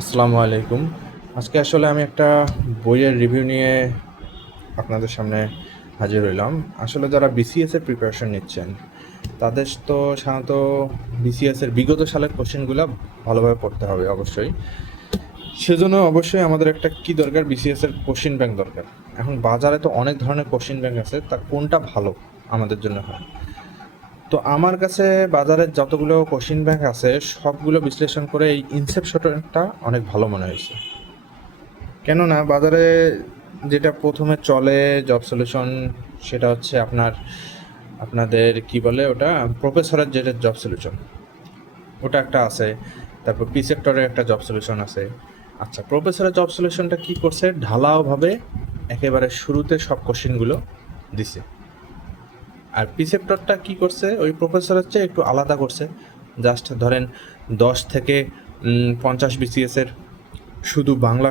আসসালামু আলাইকুম। আজকে আসলে আমি একটা বইয়ের রিভিউ নিয়ে আপনাদের সামনে হাজির হইলাম। আসলে যারা বিসিএস এর প্রিপারেশন নিচ্ছেন, তাদের তো সাধারণত বিসিএস এর বিগত সালের কোশ্চেনগুলো ভালোভাবে পড়তে হবে অবশ্যই। সেজন্য অবশ্যই আমাদের একটা কি দরকার, বিসিএস এর কোশ্চেন ব্যাংক দরকার। এখন বাজারে তো অনেক ধরনের কোশ্চেন ব্যাংক আছে, তা কোনটা ভালো আমাদের জন্য হয়? তো আমার কাছে বাজারের যতগুলো কোশ্চেন ব্যাংক আছে সবগুলো বিশ্লেষণ করে এই ইনসেপশনটা অনেক ভালো মনে হয়েছে। কেননা বাজারে যেটা প্রথমে চলে জব সলিউশন, সেটা হচ্ছে আপনাদের কি বলে ওটা, প্রফেসরের যেটা জব সলিউশন, ওটা একটা আছে। তারপর পি সেক্টরের একটা জব সলিউশন আছে। আচ্ছা, প্রফেসরের জব সলিউশনটা কি করছে, ঢালাওভাবে একেবারে শুরুতে সব কোশ্চেনগুলো দিছে। আর পি সেক্টরটা কি করছে, ওই প্রফেসরের চেয়ে একটু আলাদা করছে। জাস্ট ধরেন 10 থেকে 50 বিসিএসের শুধু বাংলা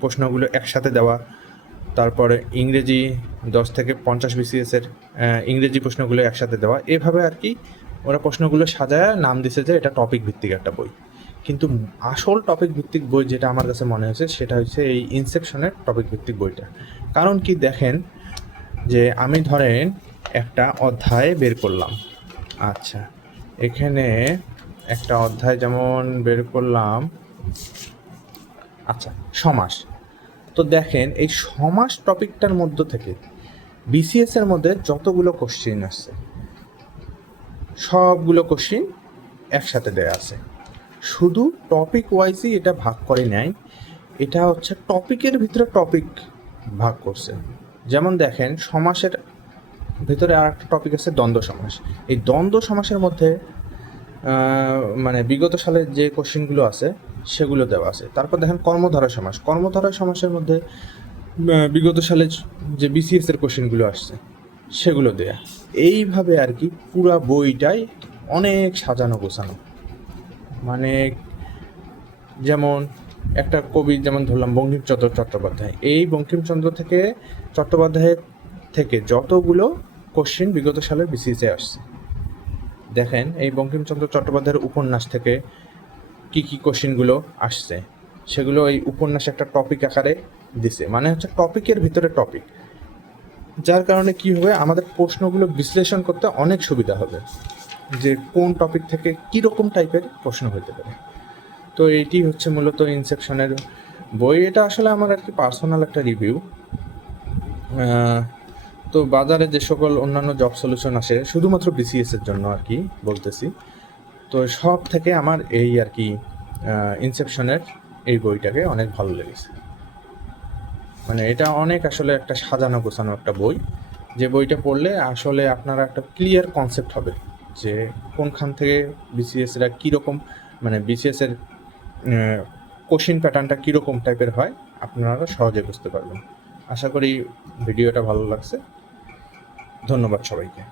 প্রশ্নগুলো একসাথে দেওয়া, তারপরে ইংরেজি 10 থেকে 50 বিসিএসের ইংরেজি প্রশ্নগুলো একসাথে দেওয়া, এভাবে আর কি ওরা প্রশ্নগুলো সাজায় নাম দিছে যে এটা টপিক ভিত্তিক একটা বই। কিন্তু আসল টপিক ভিত্তিক বই যেটা আমার কাছে মনে হয়েছে সেটা হচ্ছে এই ইনসেপশনের টপিক ভিত্তিক বইটা। কারণ কি দেখেন, যে আমি ধরেন একটা অধ্যায় বের করলাম। আচ্ছা, এখানে একটা অধ্যায় যেমন বের করলাম, আচ্ছা সমাস। তো দেখেন এই সমাস টপিকটার মধ্য থেকে বিসিএস এর মধ্যে যতগুলো কোশ্চিন আসছে সবগুলো কোশ্চিন একসাথে দেওয়া আছে। শুধু টপিক ওয়াইজই এটা ভাগ করে নেয়। এটা হচ্ছে টপিকের ভিতরে টপিক ভাগ করছে। যেমন দেখেন সমাসের ভিতরে আর একটা টপিক আছে দ্বন্দ্ব সমাস। এই দ্বন্দ্ব সমাসের মধ্যে মানে বিগত সালের যে কোশ্চেনগুলো আছে সেগুলো দেওয়া আছে। তারপর দেখেন কর্মধারা সমাস, কর্মধারা সমাসের মধ্যে বিগত সালে যে বিসিএস এর কোশ্চেনগুলো আসছে সেগুলো দেয়া। এইভাবে আর কি পুরা বইটাই অনেক সাজানো গোছানো। মানে যেমন একটা কবি যেমন ধরলাম বঙ্কিমচন্দ্র চট্টোপাধ্যায়, এই বঙ্কিমচন্দ্র চট্টোপাধ্যায়ের থেকে যতগুলো কোশ্চেন বিগত সালের বিসিএসে আসছে, দেখেন এই বঙ্কিমচন্দ্র চট্টোপাধ্যায়ের উপন্যাস থেকে কি কি কোশ্চেনগুলো আসছে সেগুলো এই উপন্যাসে একটা টপিক আকারে দিছে। মানে হচ্ছে টপিকের ভিতরে টপিক, যার কারণে কি হবে, আমাদের প্রশ্নগুলো বিশ্লেষণ করতে অনেক সুবিধা হবে যে কোন টপিক থেকে কীরকম টাইপের প্রশ্ন হতে পারে। তো এইটি হচ্ছে মূলত ইনসেপশনের বই। এটা আসলে আমার আর কি পার্সোনাল একটা রিভিউ। তো বাজারে যে সকল অন্যান্য জব সলিউশন আসে শুধুমাত্র বিসিএস এর জন্য আর কি বলতেছি, তো সব থেকে আমার এই আর কি ইনসেপশনের এই বইটাকে অনেক ভালো লেগেছে। মানে এটা অনেক আসলে একটা সাজানো গোছানো একটা বই, যে বইটা পড়লে আসলে আপনারা একটা ক্লিয়ার কনসেপ্ট হবে যে কোনখান থেকে বিসিএসরা কীরকম, মানে বিসিএসের কোশ্চিন প্যাটার্নটা কীরকম টাইপের হয় আপনারা সহজে বুঝতে পারবেন। আশা করি ভিডিওটা ভালো লাগছে। ধন্যবাদ সবাইকে।